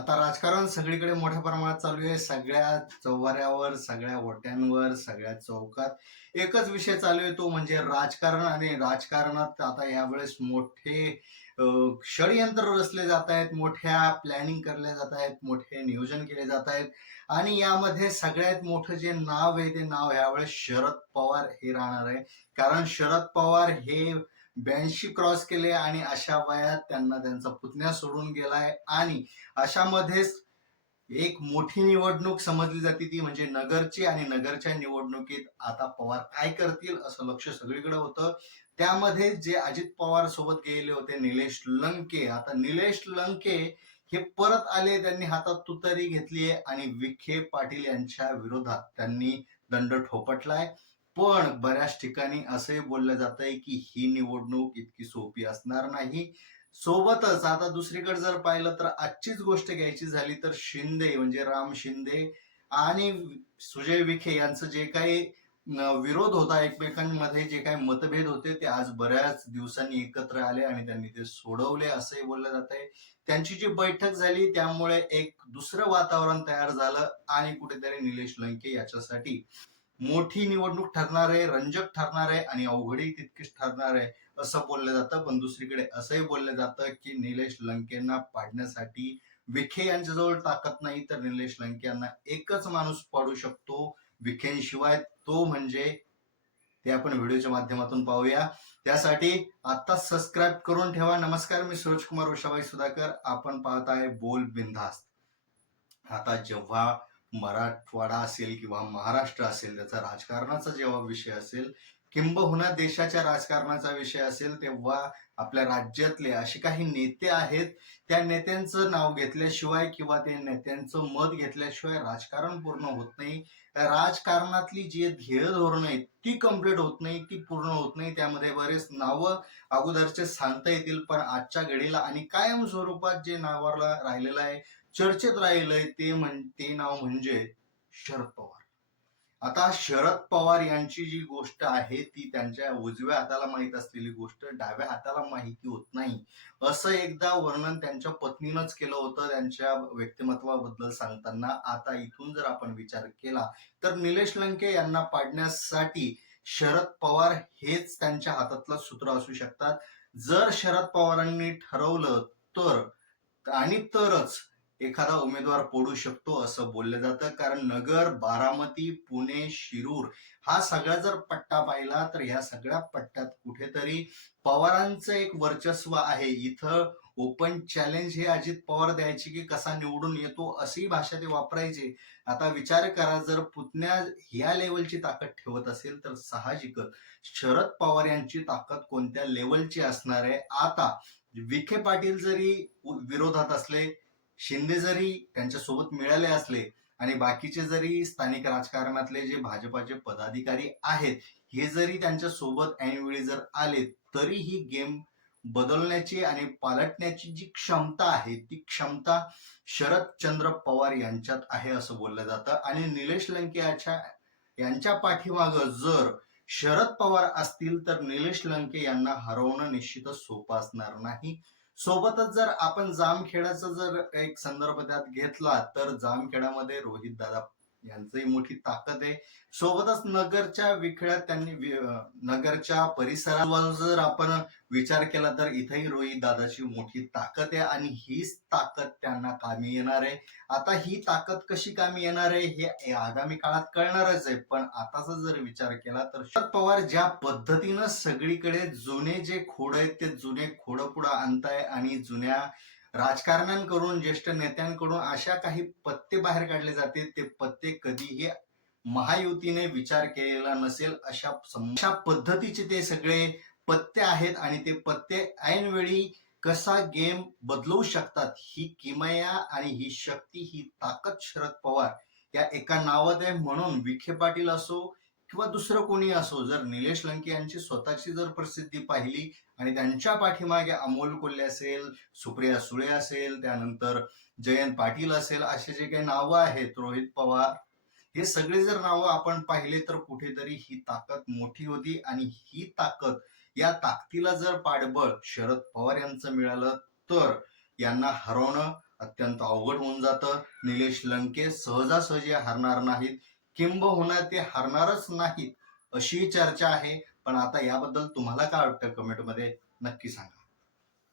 आता राजकारण सगळीकडे मोठ्या प्रमाणात चालू आहे. सगळ्या चौवाऱ्यावर सगळ्या वट्यांवर सगळ्या चौकात एकच विषय चालू आहे तो म्हणजे राजकारण आणि राजकारणात आता यावेळेस मोठे षडयंत्र रचले जात आहेत. मोठ्या प्लॅनिंग करल्या जात आहेत. मोठे नियोजन केले जात आहेत. आणि यामध्ये सगळ्यात मोठं जे नाव आहे ते नाव यावेळेस शरद पवार हे राहणार आहे. कारण शरद पवार हे ब्याऐंशी क्रॉस केले आणि अशा वयात त्यांना त्यांचा पुतण्या सोडून गेलाय. आणि अशामध्येच एक मोठी निवडणूक समजली जाते ती म्हणजे नगरची आणि नगरच्या निवडणुकीत आता पवार काय करतील असं लक्ष सगळीकडे होतं. त्यामध्ये जे अजित पवार सोबत गेले होते निलेश लंके. आता निलेश लंके हे परत आले त्यांनी हातात तुतारी घेतली आहे आणि विखे पाटील यांच्या विरोधात त्यांनी दंड ठोपटलाय. पण बऱ्याच ठिकाणी असंही बोललं जात आहे की ही निवडणूक इतकी सोपी असणार नाही. सोबतच आता दुसरीकडे जर पाहिलं तर आजचीच गोष्ट घ्यायची झाली तर शिंदे म्हणजे राम शिंदे आणि सुजय विखे यांचं जे काही विरोध होता एकमेकांमध्ये जे काही मतभेद होते ते आज बऱ्याच दिवसांनी एकत्र आले आणि त्यांनी ते सोडवले असंही बोललं जात आहे त्यांची जी बैठक झाली त्यामुळे एक दुसरं वातावरण तयार झालं आणि कुठेतरी निलेश लंके याच्यासाठी मोठी निवडणूक ठरणार आहे रंजक ठरणार आहे आणि अवघडही तितकीच ठरणार आहे असं बोललं जातं. पण दुसरीकडे असंही बोललं जातं की निलेश लंकेंना पाडण्यासाठी विखे यांच्याजवळ ताकद नाही तर निलेश लंके यांना एकच माणूस पाडू शकतो विखेंशिवाय. तो म्हणजे ते आपण व्हिडिओच्या माध्यमातून पाहूया. त्यासाठी आता सबस्क्राईब करून ठेवा. नमस्कार मी सूरज कुमार उषाबाई सुधाकर. आपण पाहत आहे बोल बिनधास्त. आता जेव्हा मराठवाडा असेल किंवा महाराष्ट्र असेल त्याचा राजकारणाचा जेव्हा विषय असेल किंबहुना देशाच्या राजकारणाचा विषय असेल तेव्हा आपल्या राज्यातले असे काही नेते आहेत त्या नेत्यांचं नाव घेतल्याशिवाय किंवा त्या नेत्यांचं मत घेतल्याशिवाय राजकारण पूर्ण होत नाही. राजकारणातली जी ध्येय धोरण आहेत ती कंप्लीट होत नाही ती पूर्ण होत नाही. त्यामध्ये बरेच नावं अगोदरचे सांगता येतील पण आजच्या घडीला आणि कायम स्वरूपात जे नावाला राहिलेलं आहे चर्चेत राहिलंय ते म्हण ते नाव म्हणजे शरद पवार. आता शरद पवार यांची जी गोष्ट आहे ती त्यांच्या उजव्या हाताला माहीत असलेली गोष्ट डाव्या हाताला माहिती होत नाही. असं एकदा वर्णन त्यांच्या पत्नीनंच केलं होतं त्यांच्या व्यक्तिमत्वाबद्दल सांगताना. आता इथून जर आपण विचार केला तर निलेश लंके यांना पाडण्यासाठी शरद पवार हेच त्यांच्या हातातलं सूत्र असू शकतात. जर शरद पवारांनी ठरवलं तर आणि तरच एखादा उमेदवार पडू शकतो असं बोललं जातं. कारण नगर बारामती पुणे शिरूर हा सगळा जर पट्टा पाहिला तर ह्या सगळ्या पट्ट्यात कुठेतरी पवारांचं एक वर्चस्व आहे. इथं ओपन चॅलेंज हे अजित पवार द्यायचे की कसा निवडून येतो अशी भाषा ते वापरायचे. आता विचार करा जर पुतण्या ह्या लेवलची ताकद ठेवत असेल तर साहजिकच. शरद पवार यांची ताकद कोणत्या लेवलची असणार आहे? आता विखे पाटील जरी विरोधात असले शिंदे जरी त्यांच्यासोबत मिळाले असले आणि बाकीचे जरी स्थानिक राजकारणातले जे भाजपाचे पदाधिकारी आहेत हे जरी त्यांच्यासोबत ऐनवेळी जर आले तरी ही गेम बदलण्याची आणि पालटण्याची जी क्षमता आहे ती क्षमता शरद चंद्र पवार यांच्यात आहे असं बोललं जातं. आणि निलेश लंके यांच्या पाठीमाग जर शरद पवार असतील तर निलेश लंके यांना हरवणं निश्चितच सोपं असणार नाही. सोबतच जर आपण जामखेडाचा जर एक संदर्भ त्यात घेतला तर जामखेडामध्ये रोहित दादा यांचंही मोठी ताकद आहे. सोबतच नगरच्या विखळ्यात त्यांनी नगरच्या परिसरावर जर आपण विचार केला तर इथेही रोहित दादाची मोठी ताकद आहे आणि हीच ताकद त्यांना कामी येणार आहे. आता ही ताकद कशी कामी येणार आहे हे आगामी काळात कळणारच आहे. पण आताचा जर विचार केला तर शरद पवार ज्या पद्धतीनं सगळीकडे जुने जे खोड आहेत ते जुने खोड पुढे आणताय आणि जुन्या राजकारण्यांकडून ज्येष्ठ नेत्यांकडून अशा काही पत्ते बाहेर काढले जाते ते पत्ते कधीही महायुतीने विचार केलेला नसेल अशा अशा पद्धतीचे ते सगळे पत्ते आहेत आणि ते पत्ते ऐनवेळी कसा गेम बदलवू शकतात ही किमया आणि ही शक्ती ही ताकद शरद पवार या एका नावात आहे. म्हणून विखे पाटील असो किंवा दुसरं कोणी असो जर निलेश लंके यांची स्वतःची जर प्रसिद्धी पाहिली आणि त्यांच्या पाठीमागे अमोल कोल्हे असेल सुप्रिया सुळे असेल त्यानंतर जयंत पाटील असेल असे जे काही नावं आहेत रोहित पवार हे सगळे जर नावं आपण पाहिले तर कुठेतरी ही ताकद मोठी होती आणि ही ताकद या ताकदीला जर पाठबळ शरद पवार यांचं मिळालं तर यांना हरवणं अत्यंत अवघड होऊन जातं. निलेश लंके सहजासहजी हरणार नाहीत. किंबहुना ते हरणारच नाहीत अशी चर्चा आहे. पण आता याबद्दल तुम्हाला काय वाटतं? कमेंटमध्ये नक्की सांगा.